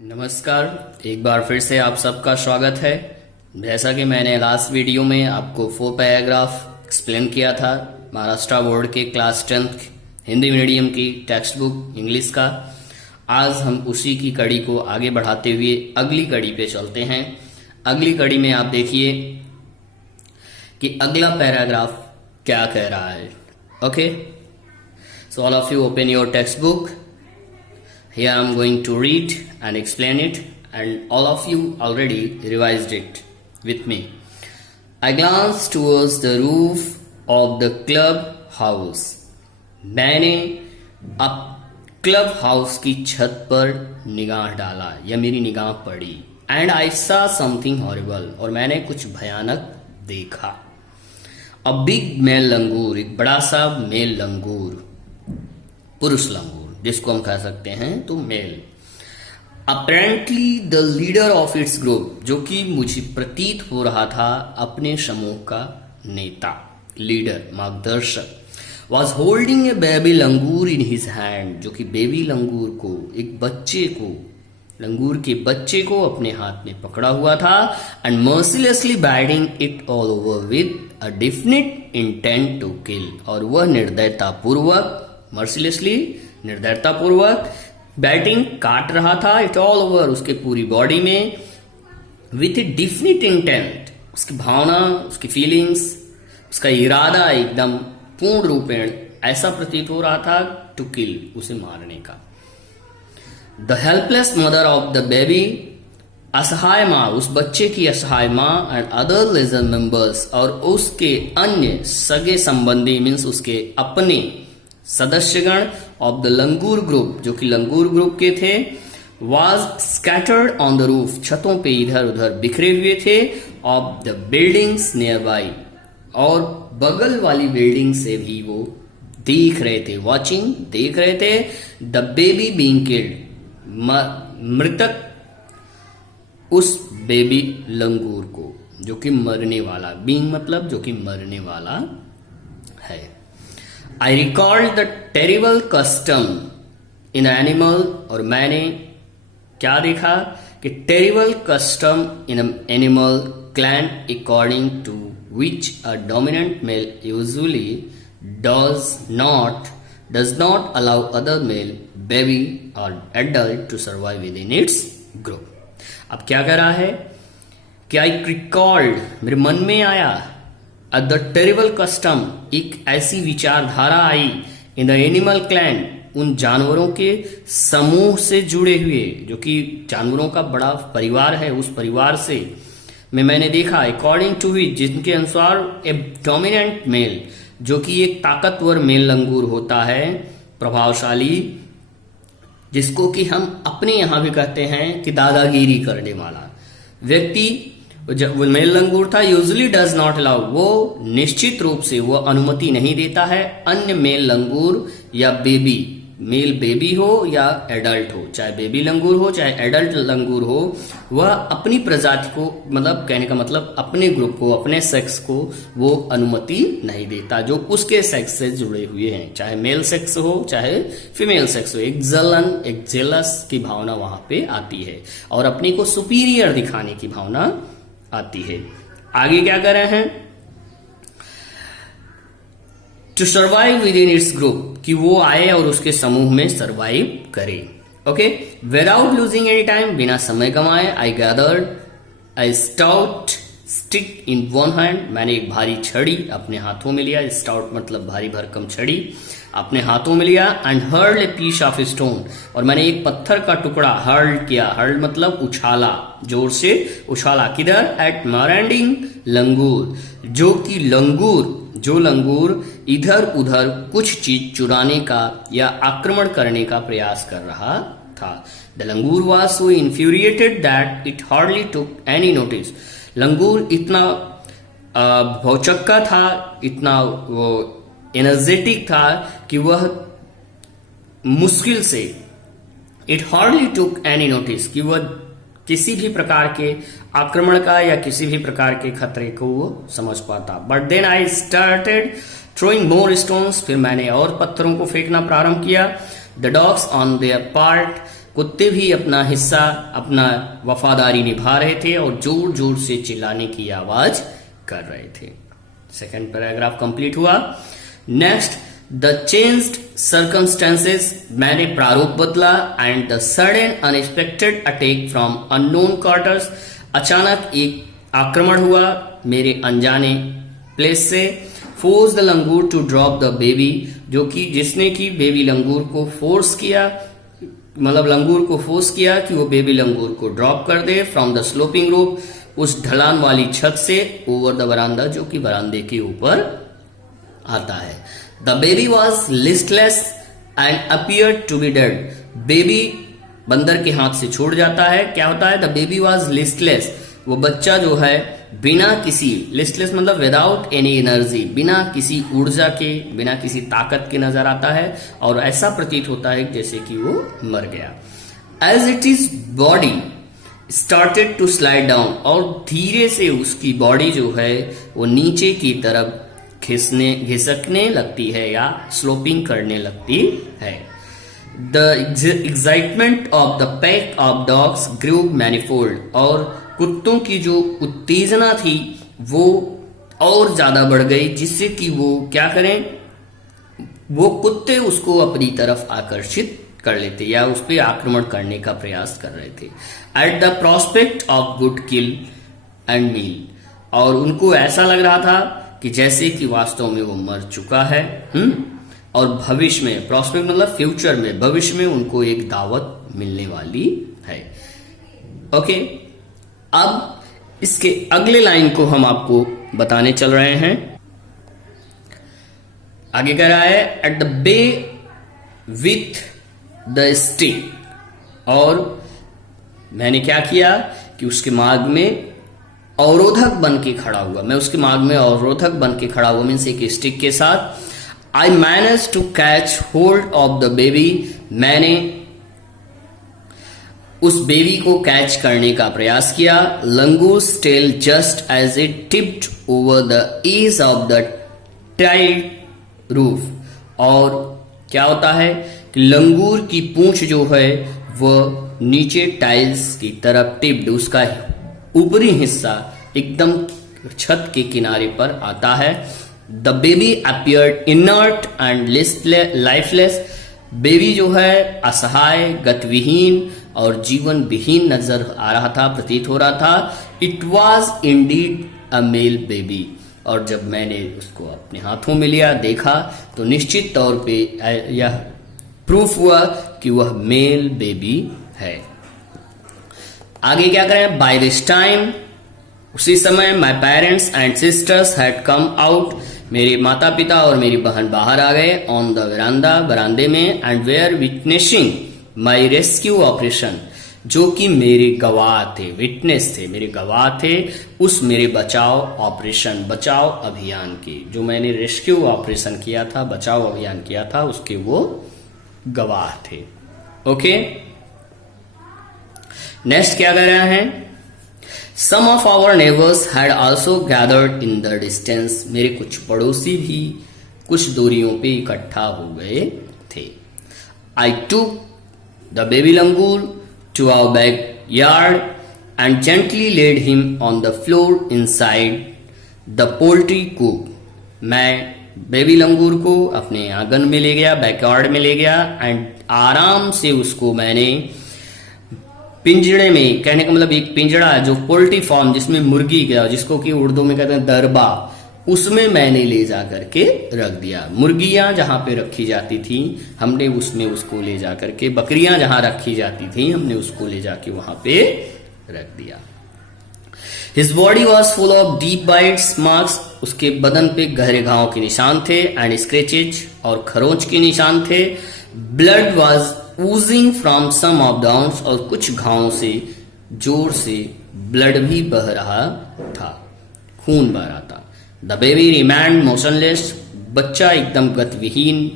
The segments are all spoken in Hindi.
नमस्कार, एक बार फिर से आप सबका स्वागत है। जैसा कि मैंने लास्ट वीडियो में आपको 4 पैराग्राफ एक्सप्लेन किया था महाराष्ट्र बोर्ड के क्लास 10th हिंदी मीडियम की टेक्स्ट बुक इंग्लिश का, आज हम उसी की कड़ी को आगे बढ़ाते हुए अगली कड़ी पे चलते हैं। अगली कड़ी में आप देखिए कि अगला पैराग्राफ क्या कह रहा है। Okay, so all of you open your text book. Here I am going to read and explain it, and all of you already revised it with me. I glanced towards the roof of the club house. मैंने अब क्लब हाउस की छत पर निगाह डाला या मेरी निगाह पड़ी। And I saw something horrible, और मैंने कुछ भयानक देखा। A big male लंगूर, एक बड़ा सा मेल लंगूर, पुरुष लंगूर जिसको हम कह सकते हैं तो male. Apparently the leader of its group, जो कि मुझे प्रतीत हो रहा था अपने समूह का नेता, लीडर, मार्गदर्शक, was holding A baby langur in his hand, जो कि बेबी लंगूर को, एक बच्चे को, लंगूर के बच्चे को अपने हाथ में पकड़ा हुआ था। And mercilessly biting it all over with a definite intent to kill, और वह निर्दयतापूर्वक, मर्सिलेसली निर्दयतापूर्वक बैटिंग काट रहा था, इट ऑल ओवर, उसके पूरी बॉडी में, विथ ए डिफिनिट इंटेंट, उसकी भावना, उसकी फीलिंग्स, उसका इरादा एकदम पूर्ण रूपेण ऐसा प्रतीत हो रहा था टू किल, उसे मारने का। The helpless mother of the baby, असहाय माँ, उस बच्चे की असहाय माँ, एंड अदर लेजर मेंबर्स, और उसके अन्य सगे संबंधी, मीन्स उसके अपने सदस्यगण ऑफ द लंगूर ग्रुप, जो कि लंगूर ग्रुप के थे, was scattered on the roof, छतों पे इधर उधर बिखरे हुए थे, of the buildings near by, और बगल वाली बिल्डिंग से भी वो देख रहे थे, वॉचिंग, देख रहे थे, द बेबी बीइंग किल्ड, मृतक उस बेबी लंगूर को, जो कि मरने वाला, बीइंग मतलब जो कि मरने वाला है। I recalled the terrible custom in animal, और मैंने क्या देखा कि terrible custom in an animal clan according to which a dominant male usually does not allow other male baby or adult to survive within its group. अब क्या कर रहा है कि I recalled, मेरे मन में आया, द टेरिबल कस्टम, एक ऐसी विचारधारा आई, इन द एनिमल क्लैन, उन जानवरों के समूह से जुड़े हुए, जो कि जानवरों का बड़ा परिवार है, उस परिवार से मैंने देखा, अकॉर्डिंग टू विच, जिनके अनुसार ए डोमिनेंट मेल, जो कि एक ताकतवर मेल लंगूर होता है, प्रभावशाली, जिसको कि हम अपने यहां भी कहते हैं कि दादागिरी करने वाला व्यक्ति, जब वो मेल लंगूर था, यूजली डज नॉट अलाउ, वो निश्चित रूप से वो अनुमति नहीं देता है अन्य मेल लंगूर या बेबी, मेल बेबी हो या एडल्ट हो, चाहे बेबी लंगूर हो चाहे एडल्ट लंगूर हो, वह अपनी प्रजाति को, मतलब कहने का मतलब अपने ग्रुप को, अपने सेक्स को वो अनुमति नहीं देता जो उसके सेक्स से जुड़े हुए हैं, चाहे मेल सेक्स हो चाहे फीमेल सेक्स हो। एक जलन, एक जेलस की भावना वहां पे आती है, और अपने को सुपीरियर दिखाने की भावना आती है। आगे क्या कर रहे हैं, to survive within its group, कि वो आए और उसके समूह में सर्वाइव करे। Okay, without losing any time, बिना समय गंवाए, I gathered I stout stick in one hand, मैंने एक भारी छड़ी अपने हाथों में लिया, स्टाउट मतलब भारी भरकम छड़ी अपने हाथों में लिया, and hurled a piece of stone, और मैंने एक पत्थर का टुकड़ा हर्ल्ड किया, हर्ल्ड मतलब उछाला, जोर से उछाला, किधर, एट मरांडिंग लंगूर, जो कि लंगूर, जो लंगूर इधर उधर कुछ चीज चुराने का या आक्रमण करने का प्रयास कर रहा था। The langur was so infuriated that it hardly took any notice, लंगूर इतना भौचक्का था, इतना वो एनर्जेटिक था कि वह मुश्किल से, it hardly took any notice, कि वह किसी भी प्रकार के आक्रमण का या किसी भी प्रकार के खतरे को वो समझ पाता। But then I started throwing more stones, फिर मैंने और पत्थरों को फेंकना प्रारंभ किया। The dogs on their part, कुत्ते भी अपना हिस्सा, अपना वफादारी निभा रहे थे और जोर जोर से चिल्लाने की आवाज कर रहे थे। सेकंड पैराग्राफ कंप्लीट हुआ। नेक्स्ट, द चेंज्ड सर्कमस्टेंसेस, मैंने प्रारूप बदला, and the sudden unexpected attack from unknown quarters, अचानक एक आक्रमण हुआ मेरे अनजाने प्लेस से। Force the langur to drop the baby, जो कि जिसने कि बेबी लंगूर को फोर्स किया, मतलब लंगूर को फोर्स किया कि वो बेबी लंगूर को ड्रॉप कर they from the sloping roof, उस ढलान वाली छत से, ओवर द बरामदा, जो कि बरामदे के ऊपर आता है। The baby was listless and appeared to be dead, baby बंदर के हाथ से छूट जाता है। क्या होता है? द बेबी वॉज लिस्टलेस, वो बच्चा जो है बिना किसी, लिस्टलेस मतलब विदाउट एनी एनर्जी, बिना किसी ऊर्जा के, बिना किसी ताकत के नजर आता है और ऐसा प्रतीत होता है जैसे कि वो मर गया। As it is body started to slide down, और धीरे से उसकी बॉडी जो है वो नीचे की तरफ घिसकने लगती है या स्लोपिंग करने लगती है। The excitement of the pack of dogs grew manifold, और कुत्तों की जो उत्तेजना थी वो और ज्यादा बढ़ गई, जिससे कि वो क्या करें, वो कुत्ते उसको अपनी तरफ आकर्षित कर लेते या उस पर आक्रमण करने का प्रयास कर रहे थे। At the prospect of good kill and meal, और उनको ऐसा लग रहा था कि जैसे कि वास्तव में वो मर चुका है। और भविष्य में, प्रोस्पेक्ट मतलब फ्यूचर में, भविष्य में उनको एक दावत मिलने वाली है। ओके, अब इसके अगले लाइन को हम आपको बताने चल रहे हैं। आगे कह रहा है at the bay with the stick, और मैंने क्या किया कि उसके मार्ग में अवरोधक बन के खड़ा हुआ, मैं उसके मार्ग में अवरोधक बन के खड़ा हुआ, मीन्स एक स्टिक के साथ। I manage to catch hold of the baby, मैंने उस बेबी को कैच करने का प्रयास किया। Langur's tail just as it tipped over the edge of the टाइड रूफ, और क्या होता है कि लंगूर की पूंछ जो है वह नीचे टाइल्स की तरफ टिप्ड, उसका ऊपरी हिस्सा एकदम छत के किनारे पर आता है। The baby appeared inert and lifeless, baby जो है असहाय, गतिविहीन और जीवन विहीन नजर आ रहा था, प्रतीत हो रहा था। It was indeed a male baby, और जब मैंने उसको अपने हाथों में लिया, देखा, तो निश्चित तौर पे यह प्रूफ हुआ कि वह मेल बेबी है। आगे क्या करें? बाय दिस टाइम, उसी समय, my parents and sisters had come out, मेरे माता पिता और मेरी बहन बाहर आ गए, ऑन द वेरांडा, बरामदे में, and were witnessing my rescue operation, जो कि मेरे गवाह थे, विटनेस थे, मेरे गवाह थे उस मेरे बचाव ऑपरेशन, बचाव अभियान के, जो मैंने रेस्क्यू ऑपरेशन किया था, बचाव अभियान किया था, उसके वो गवाह थे। ओके, नेक्स्ट क्या कर रहे हैं? Some of our neighbours had also gathered in the distance, मेरे कुछ पड़ोसी भी कुछ दूरियों पे इकट्ठा हो गए थे। I took the baby langur to our backyard and gently laid him on the floor inside the poultry coop, मैं बेबी लंगूर को अपने आंगन में ले गया, बैकयार्ड में ले गया, एंड आराम से उसको मैंने पिंजड़े में, कहने का मतलब एक पिंजड़ा जो पोल्ट्री फार्म जिसमें मुर्गी गया, जिसको कि उर्दू में कहते हैं दरबा, उसमें मैंने ले जा करके रख दिया। मुर्गियां जहां पे रखी जाती थी हमने उसमें उसको ले जा करके, बकरियां जहां रखी जाती थी हमने उसको ले जाके वहां पे रख दिया। His body was full of deep bytes marks, उसके बदन पे गहरे घावों के निशान थे, एंड स्क्रेचेज और खरोंच के निशान थे। Blood was oozing from some of the ounce, और कुछ घावों से जोर से ब्लड भी बह रहा था, खून बह रहा था। द बेबी रिमैंड मोशनलेस, बच्चा एकदम गतिविहीन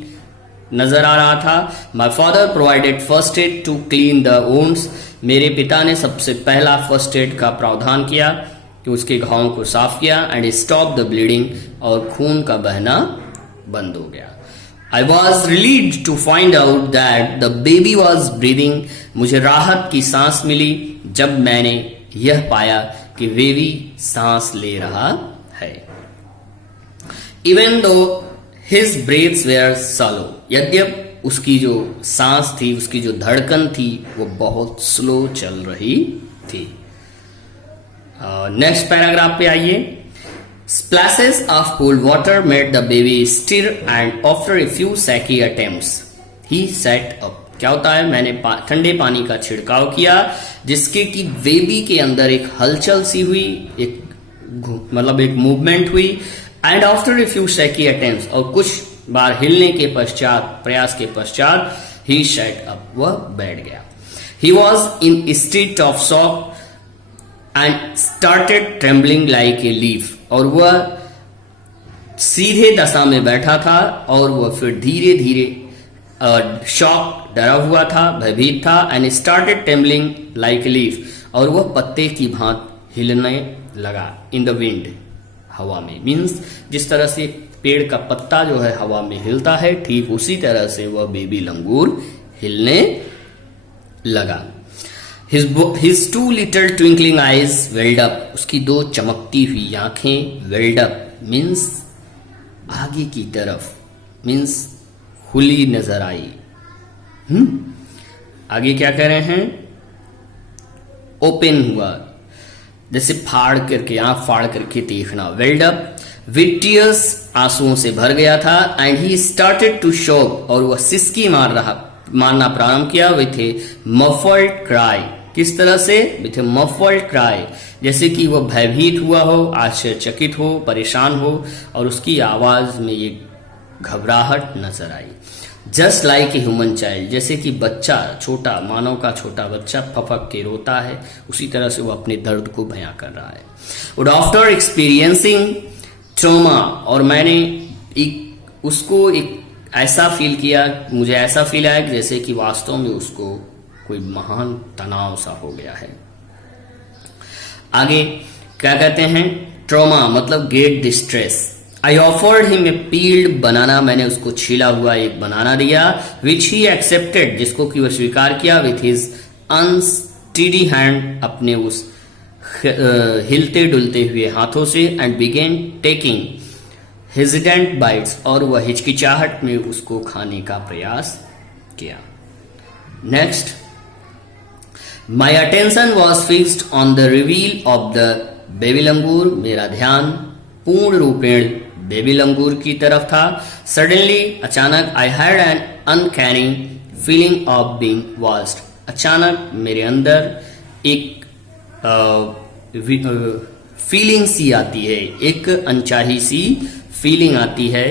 नजर आ रहा था। My father provided first aid to clean the wounds, मेरे पिता ने सबसे पहला फर्स्ट एड का प्रावधान किया कि उसके घावों को साफ किया, एंड स्टॉप द ब्लीडिंग, और खून का बहना बंद हो गया। I was relieved to find out that the baby was breathing. मुझे राहत की सांस मिली जब मैंने यह पाया कि बेबी सांस ले रहा है. Even though his breaths were shallow, यद्यप उसकी जो सांस थी, उसकी जो धड़कन थी, वो बहुत स्लो चल रही थी. नेक्स्ट पैराग्राफ पे आइए. Splashes of cold water made the baby stir and after a few shaky attempts, he sat up. क्या होता है, मैंने ठंडे पानी का छिड़काव किया जिसके कि बेबी के अंदर एक हलचल सी हुई, मतलब एक मूवमेंट हुई. And after a few shaky attempts, और कुछ बार हिलने के पश्चात, प्रयास के पश्चात, he sat up, वह बैठ गया. He was in a state of shock and started trembling like a leaf. और वह सीधे दशा में बैठा था और वह फिर धीरे धीरे शॉक, डरा हुआ था, भयभीत था. And started trembling like a leaf, और वह पत्ते की भांत हिलने लगा. इन द विंड, हवा में. मीन्स जिस तरह से पेड़ का पत्ता जो है हवा में हिलता है, ठीक उसी तरह से वह बेबी लंगूर हिलने लगा. His two little twinkling eyes welled up. उसकी दो चमकती हुई आंखें, welled up मीन्स आगे की तरफ, मीन्स खुली नजर आई. आगे क्या कह रहे हैं, ओपन हुआ, जैसे फाड़ करके, आंख फाड़ करके देखना. welled up with tears, आंसुओं से भर गया था. एंड ही स्टार्टेड टू शोक, और वह सिसकी मारना प्रारंभ किया. विथ ए मफल्ड क्राई, किस तरह से, विथ ए मफल्ड क्राई, जैसे कि वह भयभीत हुआ हो, आश्चर्यचकित हो, परेशान हो, और उसकी आवाज में ये घबराहट नजर आई. Just like a human child, जैसे कि बच्चा, छोटा मानव का छोटा बच्चा फपक के रोता है, उसी तरह से वो अपने दर्द को बयां कर रहा है. और आफ्टर एक्सपीरियंसिंग ट्रॉमा, और मैंने उसको एक ऐसा फील किया, मुझे ऐसा फील आया कि जैसे कि वास्तव में उसको कोई महान तनाव सा हो गया है. आगे क्या कहते हैं, ट्रॉमा मतलब great distress. I offered him a peeled banana, मैंने उसको छिला हुआ एक बनाना दिया. विच ही एक्सेप्टेड, जिसको कि वह स्वीकार किया. विथ हिज अनस्टीडी हैंड, अपने उस हिलते डुलते हुए हाथों से. And began taking hesitant bites, और वह हिचकिचाहट में उसको खाने का प्रयास किया. Next, my attention was fixed on the reveal of the baby langur, मेरा ध्यान पूर्ण रूपेण बेबी लंगूर की तरफ था. सडनली, अचानक, I had an uncanny feeling of being watched, अचानक मेरे अंदर एक फीलिंग सी आती है, एक अनचाही सी फीलिंग आती है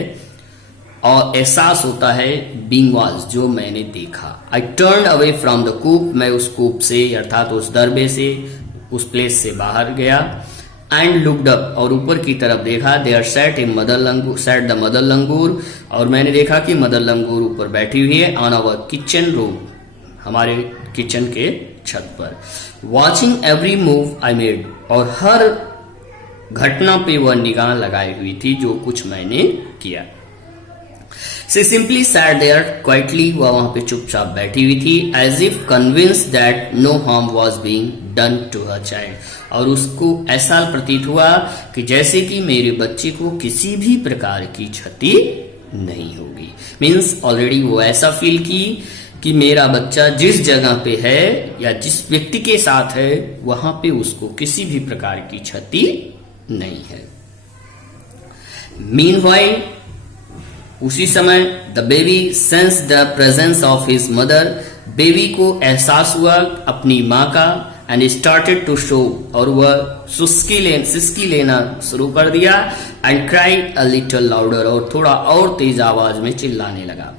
और एहसास होता है, बीइंग वॉच, जो मैंने देखा. I turn away from the coop, मैं उस कूप से अर्थात उस दरबे से, उस प्लेस से बाहर गया. एंड लुक्ड अप, और ऊपर की तरफ देखा. There sat the mother langur, और मैंने देखा कि मदर लंगूर ऊपर बैठी हुई है. ऑन अवर किचन रूम, हमारे किचन के छत पर. Watching every move I made, और हर घटना पे वह निगाह लगाई हुई थी जो कुछ मैंने किया. She simply sat there quietly, वह वहां पे चुपचाप बैठी हुई थी. As if convinced that no harm was being done to her child, और उसको ऐसा प्रतीत हुआ कि जैसे कि मेरे बच्चे को किसी भी प्रकार की क्षति नहीं होगी. मीन्स ऑलरेडी वो ऐसा फील की कि मेरा बच्चा जिस जगह पे है या जिस व्यक्ति के साथ है, वहां पे उसको किसी भी प्रकार की क्षति नहीं है. Meanwhile, उसी समय the baby sense the presence of his mother, baby को एहसास हुआ अपनी माँ का. एंड स्टार्टेड टू शो, और वह सिसकी लेना शुरू कर दिया. And cry a little louder, और थोड़ा और तेज आवाज में चिल्लाने लगा.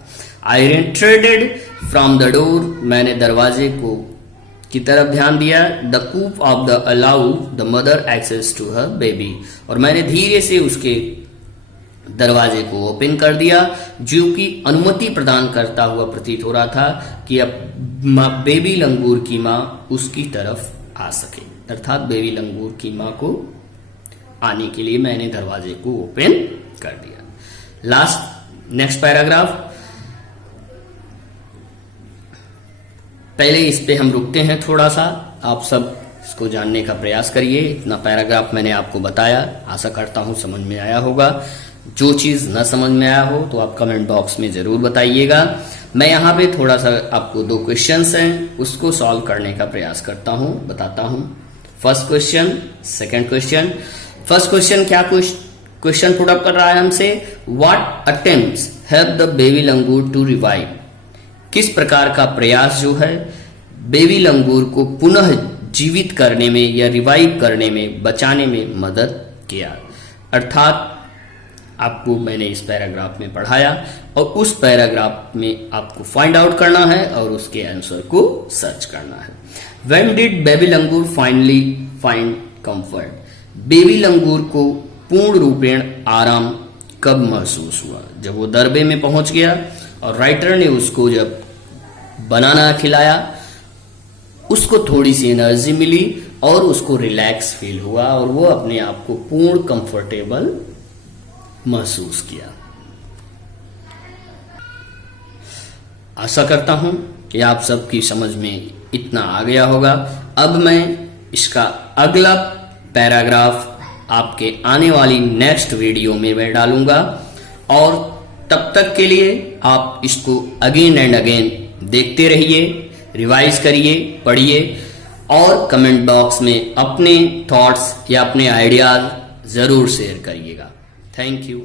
I retreated from the door, मैंने दरवाजे को की तरफ ध्यान दिया. The coop of the allow the mother access to her baby, और मैंने धीरे से उसके दरवाजे को ओपन कर दिया, जो कि अनुमति प्रदान करता हुआ प्रतीत हो रहा था कि अब बेबी लंगूर की माँ उसकी तरफ आ सके. अर्थात बेबी लंगूर की माँ को आने के लिए मैंने दरवाजे को ओपन कर दिया. Next paragraph. पहले इस पे हम रुकते हैं थोड़ा सा, आप सब इसको जानने का प्रयास करिए। इतना पैराग्राफ मैंने आपको बताया, आशा करता हूं समझ में आया होगा। जो चीज न समझ में आया हो तो आप कमेंट बॉक्स में जरूर बताइएगा। मैं यहाँ पे थोड़ा सा आपको 2 क्वेश्चंस हैं, उसको सॉल्व करने का प्रयास करता हूँ, बताता हूँ। First question, second question. First question क्या क्वेश्चन पुट अप कर रहा है हमसे, what attempts help the baby langur to revive. किस प्रकार का प्रयास जो है बेबी लंगूर को पुनः जीवित करने में या रिवाइव करने में, बचाने में मदद किया। अर्थात आपको मैंने इस पैराग्राफ में पढ़ाया और उस पैराग्राफ में आपको फाइंड आउट करना है और उसके आंसर को सर्च करना है। When did baby langur finally find comfort. Baby लंगूर को पूर्ण रूपेण आराम कब महसूस हुआ, जब वो दरबे में पहुंच गया और राइटर ने उसको जब बनाना खिलाया, उसको थोड़ी सी एनर्जी मिली और उसको रिलैक्स फील हुआ और वो अपने आप को पूर्ण कंफर्टेबल महसूस किया। आशा करता हूं कि आप सबकी समझ में इतना आ गया होगा। अब मैं इसका अगला पैराग्राफ आपके आने वाली नेक्स्ट वीडियो में मैं डालूंगा और तब तक के लिए आप इसको अगेन एंड अगेन देखते रहिए, रिवाइज करिए, पढ़िए और कमेंट बॉक्स में अपने थॉट्स या अपने आइडियाज जरूर शेयर करिएगा। Thank you.